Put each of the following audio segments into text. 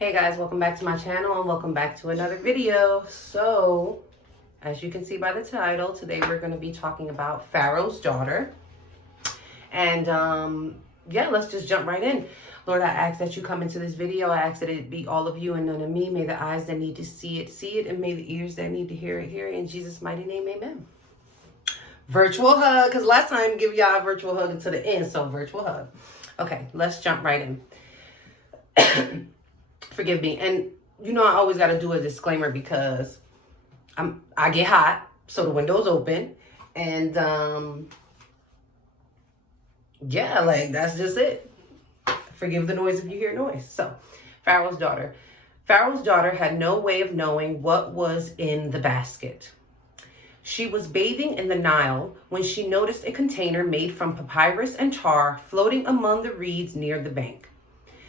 Hey guys, welcome back to my channel and welcome back to another video. So, as you can see by the title, today we're going to be talking about Pharaoh's daughter. And yeah, let's just jump right in. Lord, I ask that you come into this video. I ask that it be all of you and none of me. May the eyes that need to see it, and may the ears that need to hear it, hear it. In Jesus' mighty name, amen. Virtual hug, because last time I give y'all a virtual hug until the end, so virtual hug. Okay, let's jump right in. Forgive me. And you know, I always got to do a disclaimer because I get hot, so the window's open. And yeah, like that's just it. Forgive the noise if you hear noise. So, Pharaoh's daughter. Pharaoh's daughter had no way of knowing what was in the basket. She was bathing in the Nile when she noticed a container made from papyrus and tar floating among the reeds near the bank.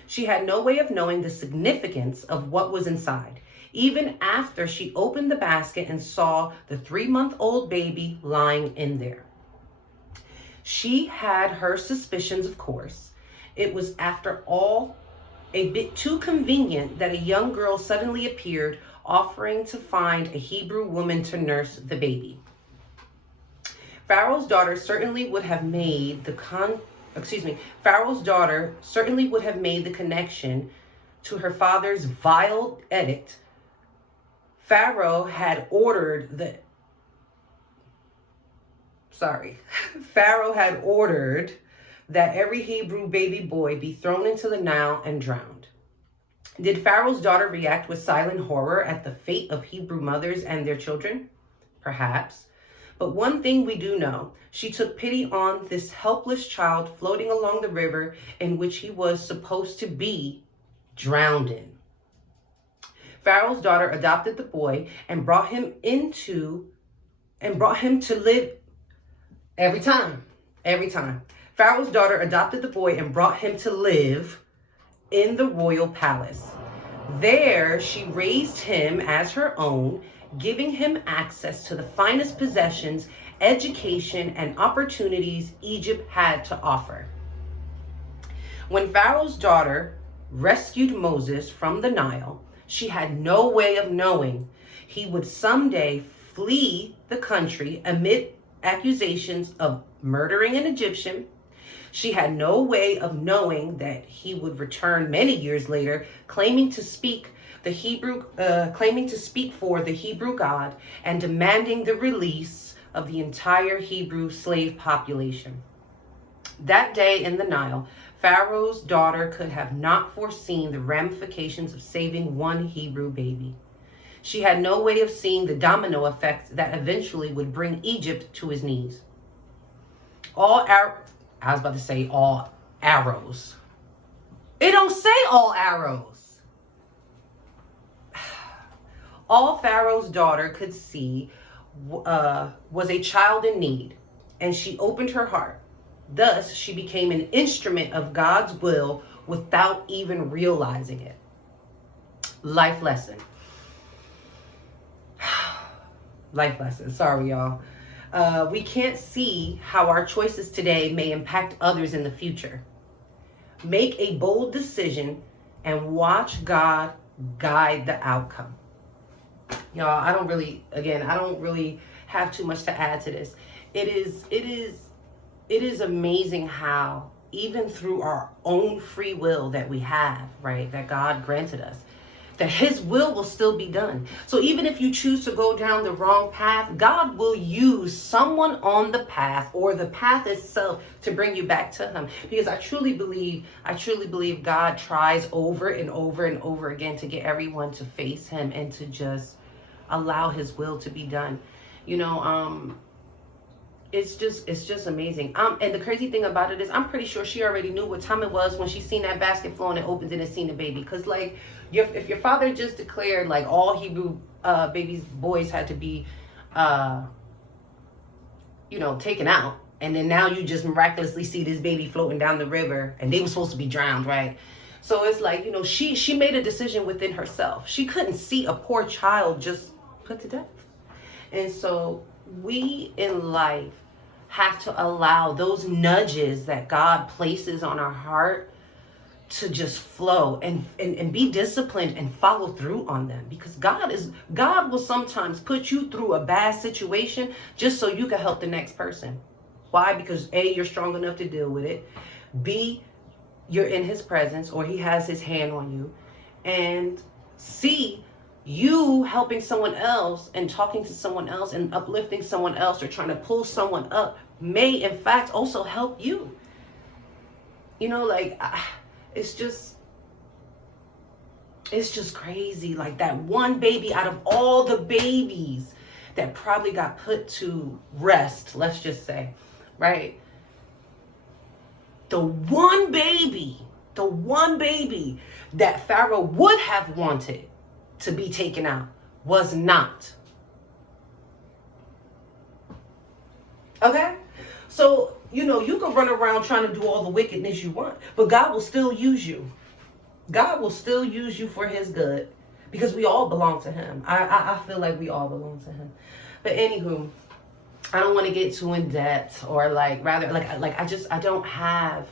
She had no way of knowing the significance of what was inside, even after she opened the basket and saw the 3-month-old baby lying in there. She had her suspicions, of course. It was, after all, a bit too convenient that a young girl suddenly appeared, offering to find a Hebrew woman to nurse the baby. Pharaoh's daughter certainly would have made the Pharaoh's daughter certainly would have made the connection to her father's vile edict. Pharaoh had ordered that every Hebrew baby boy be thrown into the Nile and drowned. Did Pharaoh's daughter react with silent horror at the fate of Hebrew mothers and their children? Perhaps. But one thing we do know, she took pity on this helpless child floating along the river in which he was supposed to be drowned in. Pharaoh's daughter adopted the boy and brought him to live every time. Pharaoh's daughter adopted the boy and brought him to live in the royal palace. There she raised him as her own, giving him access to the finest possessions, education, and opportunities Egypt had to offer. When Pharaoh's daughter rescued Moses from the Nile, she had no way of knowing he would someday flee the country amid accusations of murdering an Egyptian. She had no way of knowing that he would return many years later, claiming to speak for the Hebrew God and demanding the release of the entire Hebrew slave population. That day in the Nile, Pharaoh's daughter could have not foreseen the ramifications of saving one Hebrew baby. She had no way of seeing the domino effect that eventually would bring Egypt to his knees. All arrows. It don't say all arrows. All Pharaoh's daughter could see was a child in need, and she opened her heart. Thus, she became an instrument of God's will without even realizing it. Life lesson. Life lesson. Sorry, y'all. We can't see how our choices today may impact others in the future. Make a bold decision and watch God guide the outcome. Y'all, I don't really have too much to add to this. It is amazing how even through our own free will that we have, right, that God granted us, that his will still be done. So even if you choose to go down the wrong path, God will use someone on the path or the path itself to bring you back to him. Because I truly believe God tries over and over and over again to get everyone to face him and to just allow his will to be done. You know, it's just amazing. And the crazy thing about it is I'm pretty sure she already knew what time it was when she seen that basket flowing and opened it and seen the baby. Cause like if your father just declared like all Hebrew boys had to be taken out, and then now you just miraculously see this baby floating down the river and they were supposed to be drowned, right? So it's like, she made a decision within herself. She couldn't see a poor child just put to death. And so we in life have to allow those nudges that God places on our heart to just flow and be disciplined and follow through on them, because God will sometimes put you through a bad situation just so you can help the next person. Why? Because A, you're strong enough to deal with it. B, you're in his presence, or he has his hand on you. And C, you helping someone else and talking to someone else and uplifting someone else or trying to pull someone up may in fact also help you. You know, like, it's just crazy. Like, that one baby out of all the babies that probably got put to rest, let's just say, right? The one baby that Pharaoh would have wanted to be taken out was not. Okay? So, you know, you can run around trying to do all the wickedness you want, but God will still use you. God will still use you for his good, because we all belong to him. I feel like we all belong to him. But anywho, I don't want to get too in depth, or like, rather, I don't have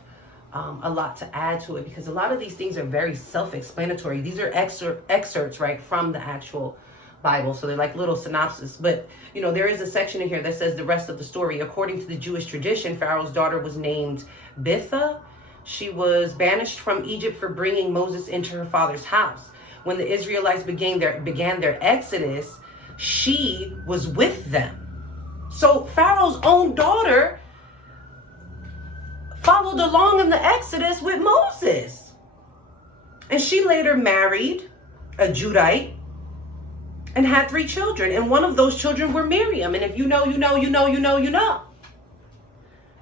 a lot to add to it, because a lot of these things are very self-explanatory. These are excerpts, right, from the actual Bible. So they're like little synopsis. But, you know, there is a section in here that says the rest of the story. According to the Jewish tradition, Pharaoh's daughter was named Bitha. She was banished from Egypt for bringing Moses into her father's house. When the Israelites began their exodus, she was with them. So Pharaoh's own daughter followed along in the exodus with Moses. And she later married a Judite and had 3 children. And one of those children were Miriam. And if you know, you know, you know, you know, you know.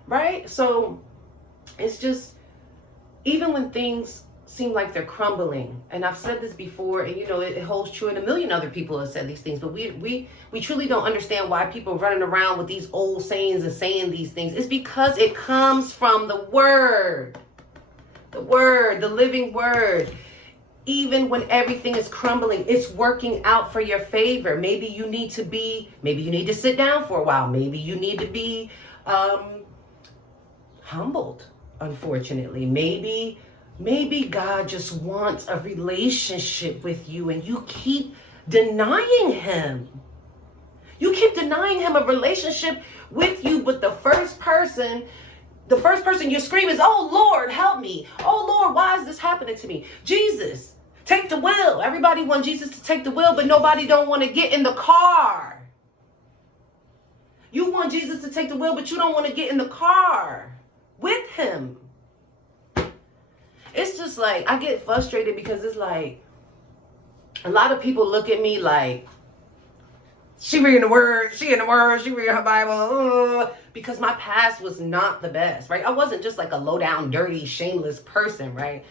Right? So it's just, even when things seem like they're crumbling, and I've said this before, and you know, it holds true, and a million other people have said these things, but we truly don't understand why people are running around with these old sayings and saying these things. It's because it comes from the word, the living word. Even when everything is crumbling, it's working out for your favor. Maybe you need to sit down for a while. Maybe you need to be humbled, unfortunately. Maybe God just wants a relationship with you, and you keep denying him. You keep denying him a relationship with you, but the first person you scream is, "Oh Lord, help me. Oh Lord, why is this happening to me? Jesus, take the wheel." Everybody wants Jesus to take the wheel, but nobody don't want to get in the car. You want Jesus to take the wheel, but you don't want to get in the car with him. It's just like, I get frustrated, because it's like, a lot of people look at me like, she reading the word, she reading her Bible, because my past was not the best, right? I wasn't just like a low down, dirty, shameless person, right?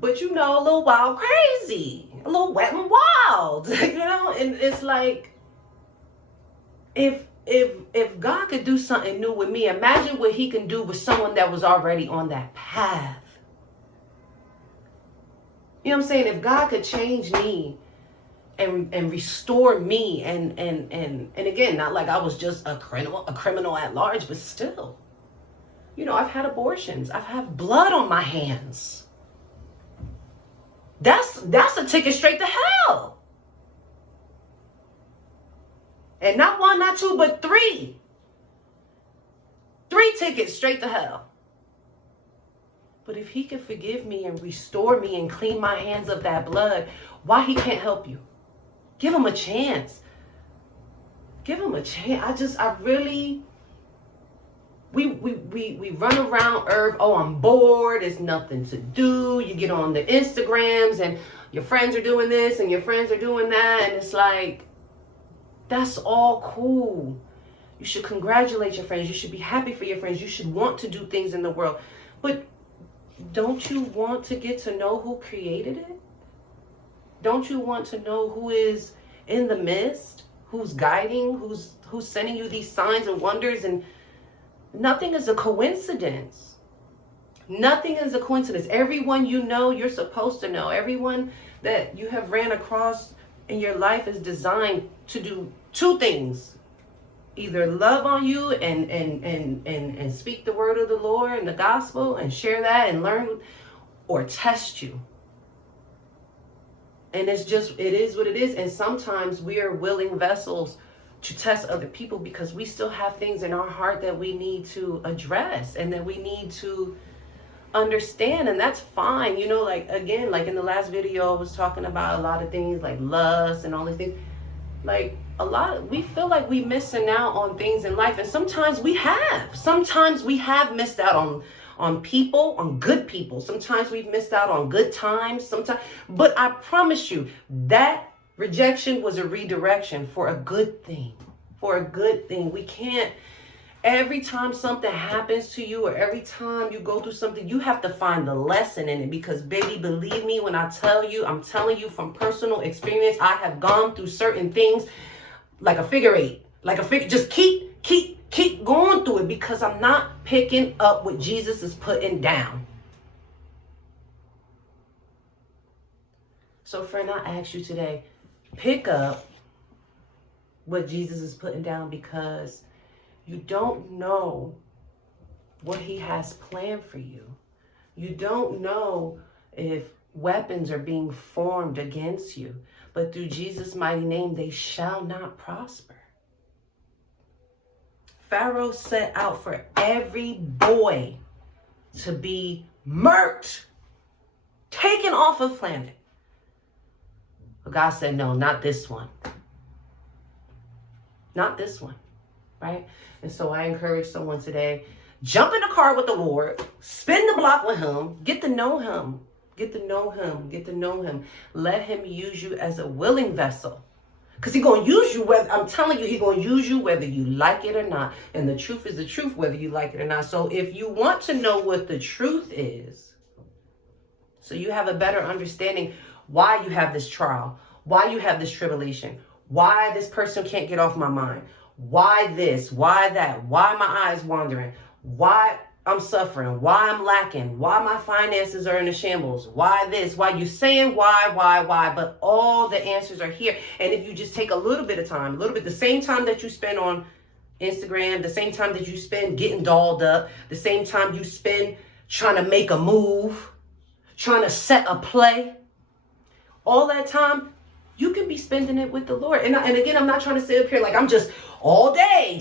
But you know, a little wild crazy, a little wet and wild, you know? And it's like, if God could do something new with me, imagine what he can do with someone that was already on that path. You know what I'm saying? If God could change me and restore me, and again, not like I was just a criminal at large, but still, you know, I've had abortions. I've had blood on my hands. That's a ticket straight to hell. And not 1, not 2, but 3. 3 tickets straight to hell. But if he can forgive me and restore me and clean my hands of that blood, why he can't help you? Give him a chance. Give him a chance. We run around earth. Oh, I'm bored. There's nothing to do. You get on the Instagrams and your friends are doing this and your friends are doing that. And it's like, that's all cool. You should congratulate your friends. You should be happy for your friends. You should want to do things in the world. But don't you want to get to know who created it? Don't you want to know who is in the midst, who's guiding, who's sending you these signs and wonders? And nothing is a coincidence. Nothing is a coincidence. Everyone you know, you're supposed to know. Everyone that you have ran across in your life is designed to do 2 things. Either love on you and speak the word of the Lord and the gospel and share that and learn, or test you. And it is what it is. And sometimes we are willing vessels to test other people because we still have things in our heart that we need to address and that we need to understand. And that's fine. You know, like, again, like in the last video, I was talking about a lot of things like lust and all these things. Like, we feel like we missing out on things in life. And sometimes we have missed out on people, on good people. Sometimes we've missed out on good times. But I promise you, that rejection was a redirection for a good thing. For a good thing. We can't, every time something happens to you or every time you go through something, you have to find the lesson in it. Because, baby, believe me when I tell you, I'm telling you from personal experience, I have gone through certain things like a figure eight. Just keep going through it because I'm not picking up what Jesus is putting down. So, friend, I ask you today, pick up what Jesus is putting down, because you don't know what he has planned for you. You don't know if weapons are being formed against you, but through Jesus' mighty name, they shall not prosper. Pharaoh set out for every boy to be murked, taken off of planet. But God said, no, not this one. Not this one, right? And so I encourage someone today, jump in the car with the Lord, spin the block with him, get to know him, get to know him, get to know him. Let him use you as a willing vessel. Because he's going to use you, I'm telling you, he's going to use you whether you like it or not. And the truth is the truth, whether you like it or not. So if you want to know what the truth is, so you have a better understanding why you have this trial, why you have this tribulation, why this person can't get off my mind, why this, why that, why my eyes wandering, why I'm suffering, why I'm lacking, why my finances are in a shambles, why this, why you saying why, but all the answers are here. And if you just take a little bit of time, the same time that you spend on Instagram, the same time that you spend getting dolled up, the same time you spend trying to make a move, trying to set a play, all that time, you can be spending it with the Lord. And again, I'm not trying to sit up here like I'm just all day.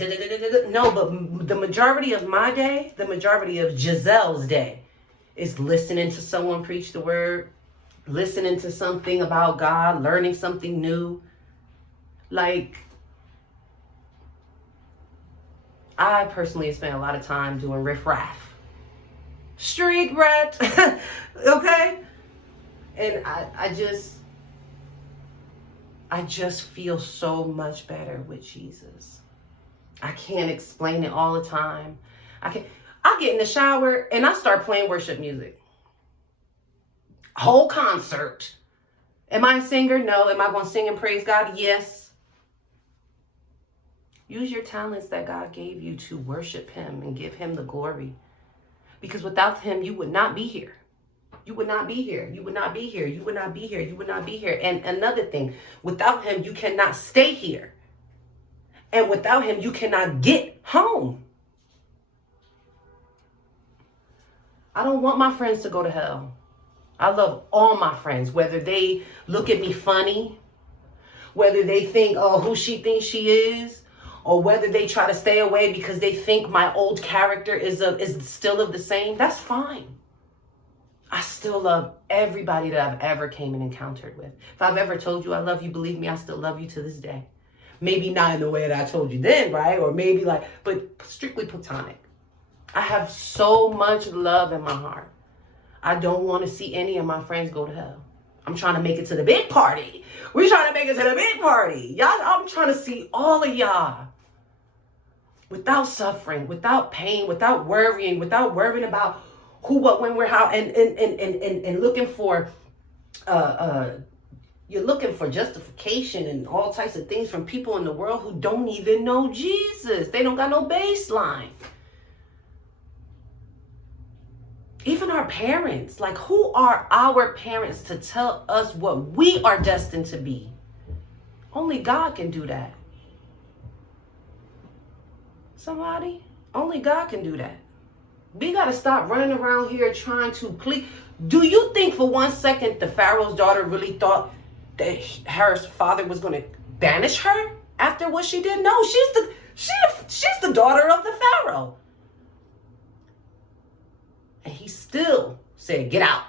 No, but the majority of my day, the majority of Giselle's day is listening to someone preach the word, listening to something about God, learning something new. Like, I personally have spent a lot of time doing riffraff, street rat, okay? And I just feel so much better with Jesus. I can't explain it all the time. I get in the shower and I start playing worship music. Whole concert. Am I a singer? No. Am I going to sing and praise God? Yes. Use your talents that God gave you to worship him and give him the glory. Because without him, you would not be here. You would not be here. You would not be here. You would not be here. You would not be here. And another thing, without him, you cannot stay here. And without him, you cannot get home. I don't want my friends to go to hell. I love all my friends, whether they look at me funny, whether they think, oh, who she thinks she is, or whether they try to stay away because they think my old character is still of the same. That's fine. I still love everybody that I've ever came and encountered with. If I've ever told you I love you, believe me, I still love you to this day. Maybe not in the way that I told you then, right? Or maybe but strictly platonic. I have so much love in my heart. I don't want to see any of my friends go to hell. I'm trying to make it to the big party. We're trying to make it to the big party. Y'all, I'm trying to see all of y'all without suffering, without pain, without worrying about who, what, when, where, how, and looking for, you're looking for justification and all types of things from people in the world who don't even know Jesus. They don't got no baseline. Even our parents, like, who are our parents to tell us what we are destined to be? Only God can do that. Somebody, only God can do that. We got to stop running around here trying to please. Do you think for 1 second the Pharaoh's daughter really thought that her father was going to banish her after what she did? No, she's the daughter of the Pharaoh. And he still said, get out.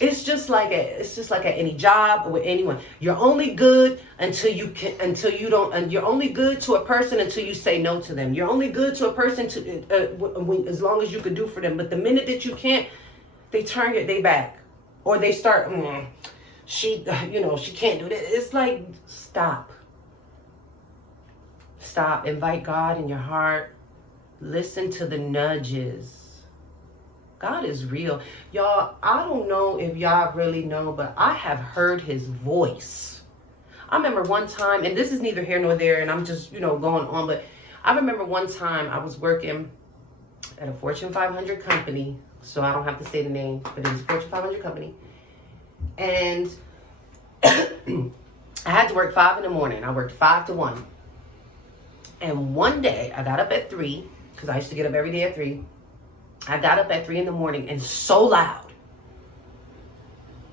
It's just like at any job or with anyone. You're only good you're only good to a person until you say no to them. You're only good to a person as long as you can do for them. But the minute that you can't, they turn their back, or they start, she can't do this. It's like, stop. Invite God in your heart. Listen to the nudges. God is real. Y'all, I don't know if y'all really know, but I have heard his voice. I remember one time, and this is neither here nor there, and I'm just, going on, but I remember one time I was working at a Fortune 500 company, so I don't have to say the name, but it was a Fortune 500 company, and I had to work 5 in the morning. I worked 5 to 1, and one day I got up at 3, because I used to get up every day at 3. I got up at 3 in the morning, and so loud.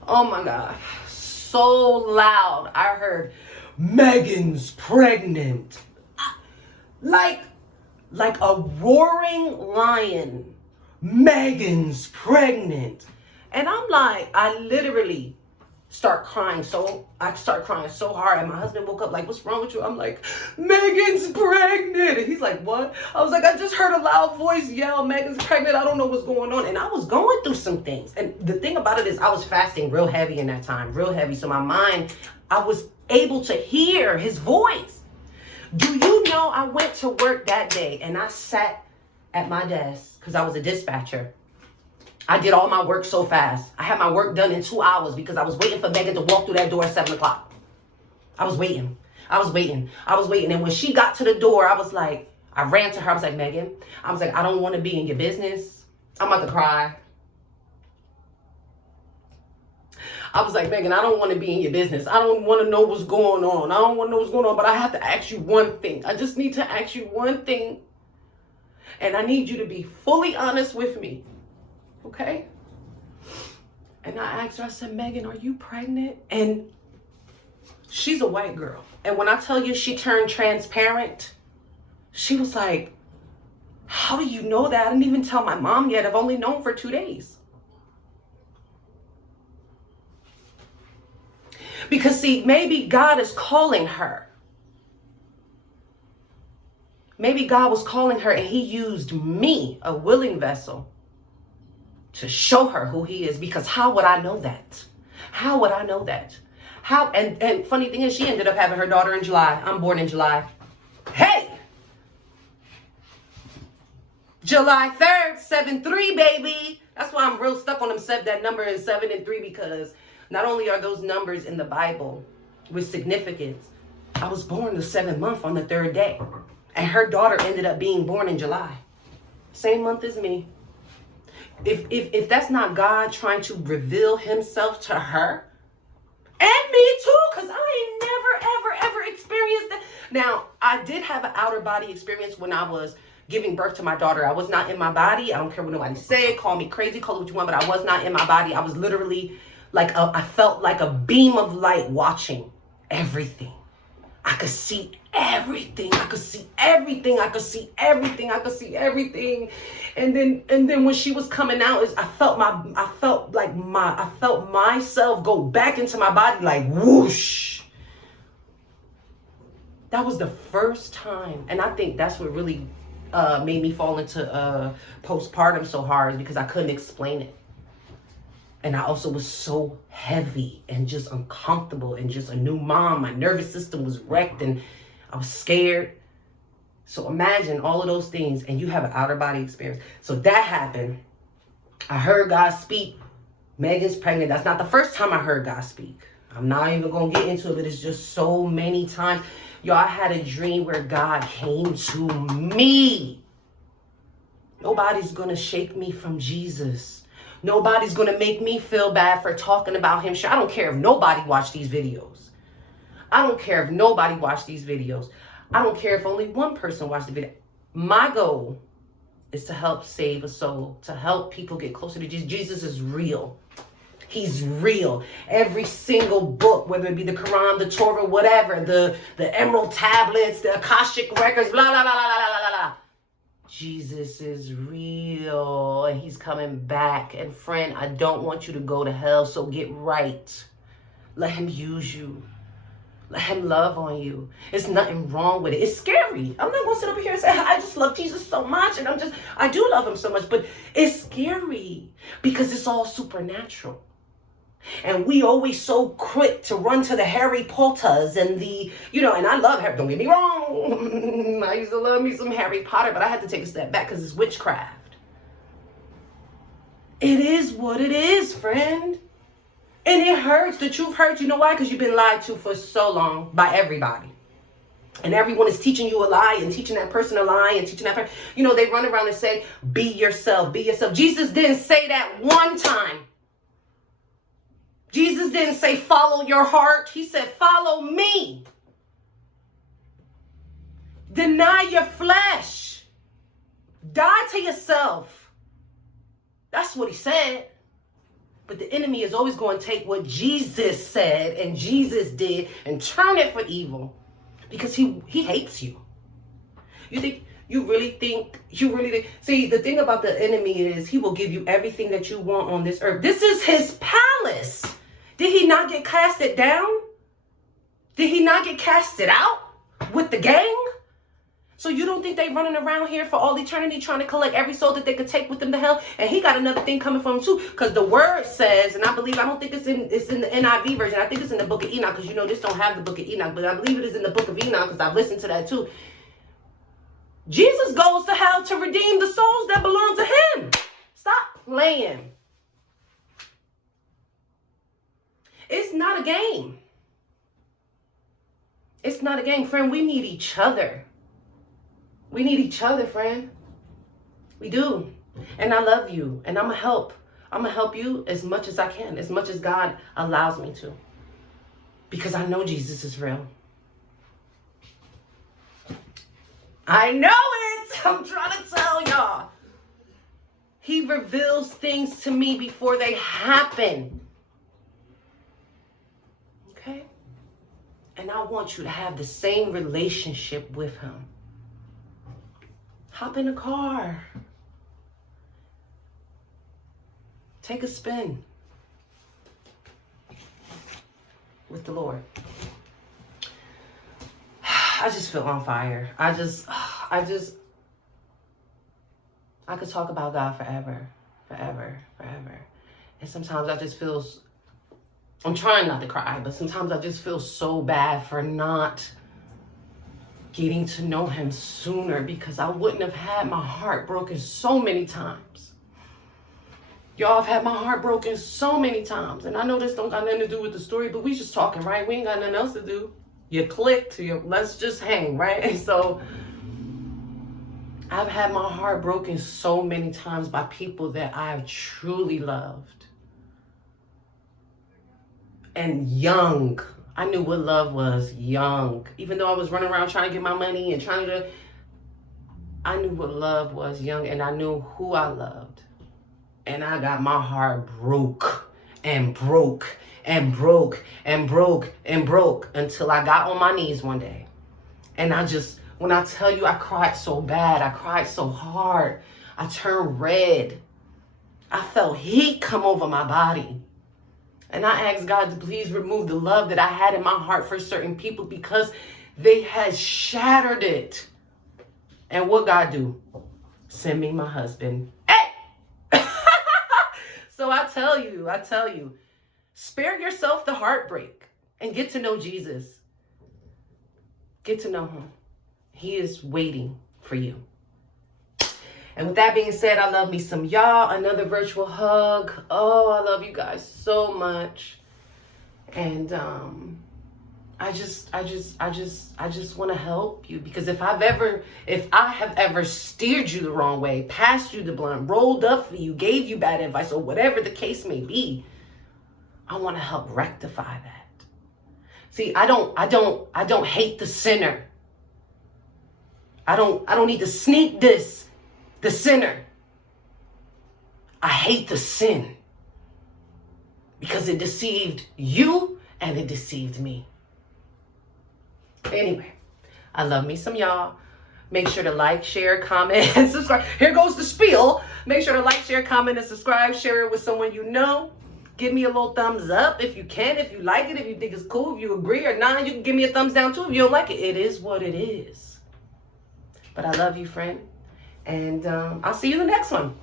Oh my God. So loud. I heard, Megan's pregnant. Like a roaring lion. Megan's pregnant. And I'm like, I literally start crying so hard, and my husband woke up like, what's wrong with you? I'm like, Megan's pregnant. And he's like, what? I was like, I just heard a loud voice yell, Megan's pregnant. I don't know what's going on. And I was going through some things, and the thing about it is I was fasting real heavy in that time, real heavy. So my mind, I was able to hear his voice. Do you know I went to work that day and I sat at my desk because I was a dispatcher. I did all my work so fast. I had my work done in 2 hours because I was waiting for Megan to walk through that door at 7 o'clock. I was waiting. And when she got to the door, I was like, I ran to her. I was like, Megan, I was like, I don't want to be in your business. I'm about to cry. I was like, Megan, I don't want to be in your business. I don't want to know what's going on. I don't want to know what's going on, but I have to ask you one thing. I just need to ask you one thing. And I need you to be fully honest with me. Okay? And I asked her, I said, Megan, are you pregnant? And she's a white girl. And when I tell you she turned transparent, she was like, how do you know that? I didn't even tell my mom yet. I've only known for 2 days. Because see, maybe God is calling her. Maybe God was calling her and he used me, a willing vessel, to show her who he is. Because how would I know that? How would I know that? How? And funny thing is, she ended up having her daughter in July. I'm born in July. Hey! July 3rd, 7-3, baby. That's why I'm real stuck on that number is 7 and 3, because not only are those numbers in the Bible with significance, I was born the 7th month on the 3rd day. And her daughter ended up being born in July. Same month as me. If that's not God trying to reveal himself to her, and me too, because I ain't never experienced that. Now, I did have an outer body experience when I was giving birth to my daughter. I was not in my body. I don't care what nobody say. Call me crazy, call it what you want, but I was not in my body. I was literally like, I felt like a beam of light watching everything. I could see everything. I could see everything. I could see everything. I could see everything. And then when she was coming out, I felt myself go back into my body like whoosh. That was the first time. And I think that's what really made me fall into postpartum so hard, because I couldn't explain it. And I also was so heavy and just uncomfortable and just a new mom. My nervous system was wrecked and I was scared. So imagine all of those things and you have an outer body experience. So that happened. I heard God speak. Megan's pregnant. That's not the first time I heard God speak. I'm not even going to get into it, but it's just so many times. Y'all, I had a dream where God came to me. Nobody's going to shake me from Jesus. Nobody's going to make me feel bad for talking about him. I don't care if nobody watched these videos. I don't care if nobody watched these videos. I don't care if only one person watched the video. My goal is to help save a soul, to help people get closer to Jesus. Jesus is real. He's real. Every single book, whether it be the Quran, the Torah, whatever, the Emerald Tablets, the Akashic Records, blah, blah, blah, blah, blah, blah, blah. Jesus is real, and he's coming back. And friend, I don't want you to go to hell, so get right. Let him use you. Let him love on you. There's nothing wrong with it. It's scary. I'm not going to sit up here and say, I just love Jesus so much. And I do love him so much. But it's scary because it's all supernatural. And we always so quick to run to the Harry Potters and and I love Harry. Don't get me wrong. I used to love me some Harry Potter, but I had to take a step back because it's witchcraft. It is what it is, friend. And it hurts. The truth hurts. You know why? Because you've been lied to for so long by everybody. And everyone is teaching you a lie and teaching that person a lie and teaching that person. They run around and say, be yourself, be yourself. Jesus didn't say that one time. Jesus didn't say, follow your heart. He said, follow me. Deny your flesh. Die to yourself. That's what he said. But the enemy is always going to take what Jesus said and Jesus did and turn it for evil because he hates you. You really think. See, the thing about the enemy is he will give you everything that you want on this earth. This is his palace. Did he not get casted down? Did he not get casted out with the gang? So you don't think they running around here for all eternity trying to collect every soul that they could take with them to hell? And he got another thing coming for him too. Because the word says, and I don't think it's in the NIV version. I think it's in the book of Enoch. Because this don't have the book of Enoch. But I believe it is in the book of Enoch because I've listened to that too. Jesus goes to hell to redeem the souls that belong to him. Stop playing. It's not a game. It's not a game, friend. We need each other. We need each other, friend. We do. And I love you. And I'm going to help. I'm going to help you as much as I can. As much as God allows me to. Because I know Jesus is real. I know it. I'm trying to tell y'all. He reveals things to me before they happen. Okay? And I want you to have the same relationship with him. Hop in a car. Take a spin with the Lord. I just feel on fire. I could talk about God forever. And sometimes I just feel, I'm trying not to cry, but sometimes I just feel so bad for not getting to know him sooner because I wouldn't have had my heart broken so many times. Y'all have had my heart broken so many times. And I know this don't got nothing to do with the story, but we just talking, right? We ain't got nothing else to do. You clicked, let's just hang, right? And so I've had my heart broken so many times by people that I've truly loved. And young. I knew what love was young. Even though I was running around trying to get my money and I knew what love was young, and I knew who I loved. And I got my heart broke and broke and broke and broke and broke until I got on my knees one day. And when I tell you I cried so bad, I cried so hard, I turned red. I felt heat come over my body. And I asked God to please remove the love that I had in my heart for certain people because they had shattered it. And what God do? Send me my husband. Hey! So I tell you, spare yourself the heartbreak and get to know Jesus. Get to know him. He is waiting for you. And with that being said, I love me some y'all. Another virtual hug. Oh, I love you guys so much. And I just want to help you because if I have ever steered you the wrong way, passed you the blunt, rolled up for you, gave you bad advice, or whatever the case may be, I want to help rectify that. See, I don't hate the sinner. I don't need to sneak this. The sinner. I hate the sin. Because it deceived you and it deceived me. Anyway, I love me some y'all. Make sure to like, share, comment, and subscribe. Here goes the spiel. Make sure to like, share, comment, and subscribe. Share it with someone you know. Give me a little thumbs up if you can, if you like it, if you think it's cool, if you agree or not. You can give me a thumbs down too if you don't like it. It is what it is. But I love you, friend. And I'll see you in the next one.